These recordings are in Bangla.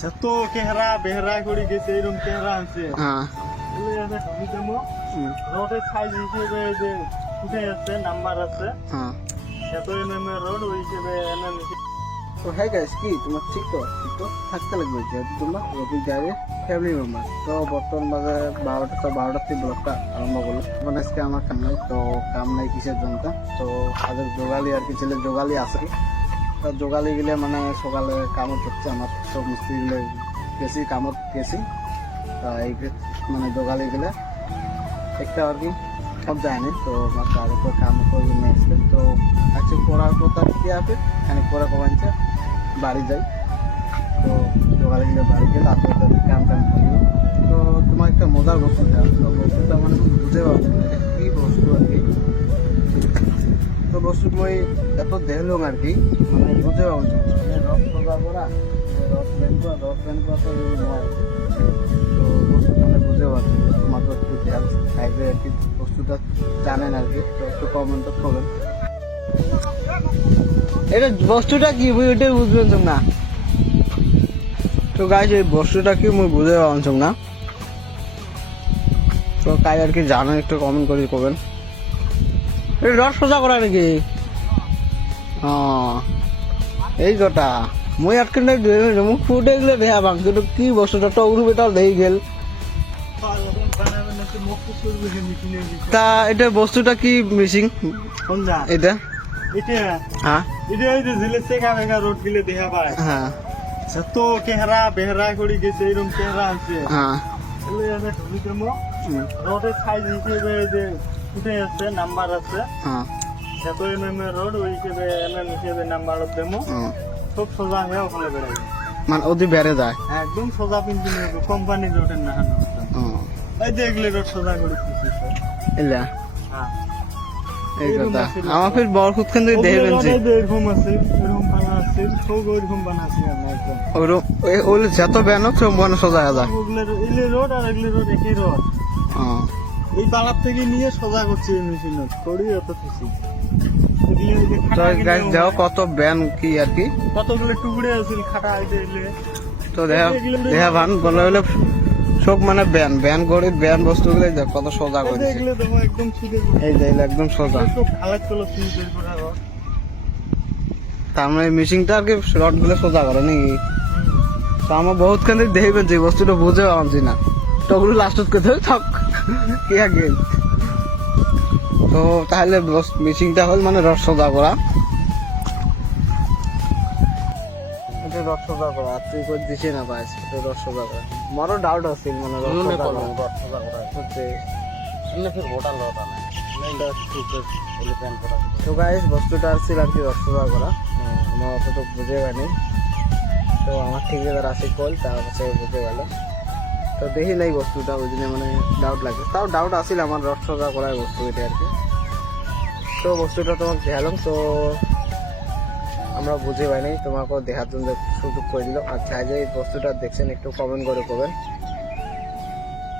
যত কেহরা বেহরা করে গেছে এরকম কেহরা আছে হ্যাঁ রোডের সাইজ হিসেবে যে উঠে যাচ্ছে নাম্বার আছে হ্যাঁ। এত এমএম এর রোড ওই হিসেবে এমএম তো হ্যাঁ গাইস, কি তোমার ঠিক তো থাকতে লাগবে, যেহেতু তোমরা রবি যাবে ফ্যামিলি মেম্বার। তো বর্তমান বাজে 12টার থেকে ব্লগটা আরম্ভ করলো। মানে আজকে আমার কাম নাই, তো কাম নাই কিসের জন্য, তো তাদের জোগালি আর কি, ছেলে জোগালি আছে। তো জোগালি গেলে মানে সকালে কামত হচ্ছে, আমার সব মিস্ত্রি গেলে গেছি কামত গেছি। তা এই মানে জোগালি গেলে একটা আর কি সব যায়নি, তো আমার তার উপর কাম করে নিয়ে আসছে। তো আজকে পড়ার কথা কি আছে, এখানে পড়া কমাচ্ছে বাড়ি যাই। তো সকালে গেলে বাড়ি গেলে আসলে কাম টাম করি। তো তোমার একটা মজার বস্তু দেওয়া, তো বস্তুটা মানে তুমি বুঝে পারবে এটা কী বস্তু আর কি। তো বস্তু মই এত দেখলাম আর কি, মানে বুঝে পাবো রস সোজা করা, রস ব্যান্ড করা তো নয়। তো বস্তু মানে বুঝে পারবে, তোমাকে একটু দেখার থাকবে আর কি, বস্তুটা জানেন আর কি। তো একটু কমেন্ট করবেন এটা বস্তুটা কি, ওইটাই বুঝবেন না। তো গাইজ এই বস্তুটা কি মুই বুঝে পারছম না, তো কাজ আর কি জানেন একটু কমেন্ট করে করবেন। এটা রড সোজা করা নাকি? এই কথা মুই আটকে মুখ ফুটে গেলে দেখা ভাঙ, কিন্তু কি বস্তুটা টগরু বেটাও দেখে গেল। তা এটা বস্তুটা কি মিসিং এটা? হ্যাঁ রোড গিলে দেখা পায় হ্যাঁ যত কেহরা বেহরা করে গেছে এরকম কেহরা আছে হ্যাঁ। রোডের সাইজ হিসেবে যে উঠে যাচ্ছে নাম্বার আছে হ্যাঁ এত এমএম এর রোড ওই হিসেবে এমএম হিসেবে নাম্বার দেবো সব সোজা হয়ে ওখানে বেড়াই মানে ওদি বেড়ে যায় একদম সোজা কিন্তু কোম্পানির রোডের না এই দেখলে রোড সোজা করে এলা এই কথা আমার ফির বড় খুদ খান থেকে দেখবেন যে এরকম আছে এরকম বানা আছে সব এরকম বানাছে একদম ওরকম ওই যত ব্যানক সব বনে সোজা হয়ে যায়। এগুলো রোড আর এগুলো রোড একই রোড। এই বালার থেকে নিয়ে সোজা করছি মেশিন করি অত খুশি। যাও কত ব্যান কি আর কি কতগুলো টুকরে আছে খাটা আইতে এলে তো দেখা ভান বলে হলে সব মানে ব্যান ব্যান করে ব্যান বস্তুগুলো দেখ কত সোজা করে এগুলো দেখো একদম সিধে এই যে একদম সোজা সব ঢালাই চলো সিধে করে রড। তার মানে মেশিনটা আর কি রড গুলো সোজা করে নাকি? তো আমার বহুত খান থেকে দেখবেন যে বস্তুটা বুঝে পাচ্ছি না, তখন লাস্টত করতে থাক কি আগে। তো তাহলে মেশিনটা হল মানে রড সোজা করা, এটা রড সোজা করা আর তুই করে দিছি না পাইস এটা রড সোজা করা। আমারও ডাউট আছে মানে রড সোজা করা হচ্ছে তো গাইস বস্তুটা আসছিল আর কি রড সোজা করা, আমার অত তো বুঝে পাইনি। তো আমার ঠিকাদার আছে কল তার কাছে বুঝে গেল, তো দেখি নাই বস্তুটা ওই জন্য মানে ডাউট লাগে। তাও ডাউট আসছিল আমার রড সোজা করার বস্তু এটা আর কি। তো বস্তুটা তোমাকে দেখালাম, তো আমরা বুঝে পাইনি, তোমাকেও দেখার জন্য সুযোগ করে দিল। আর চাই যে এই বস্তুটা দেখছেন একটু কমেন্ট করে করবেন।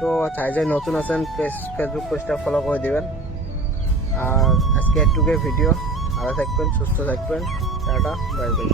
তো চাই যে নতুন আছেন ফেসবুক পেজটা ফলো করে দিবেন। আর আজকে একটুকে ভিডিও, ভালো থাকবেন, সুস্থ থাকবেন, টাটা বাই বাই।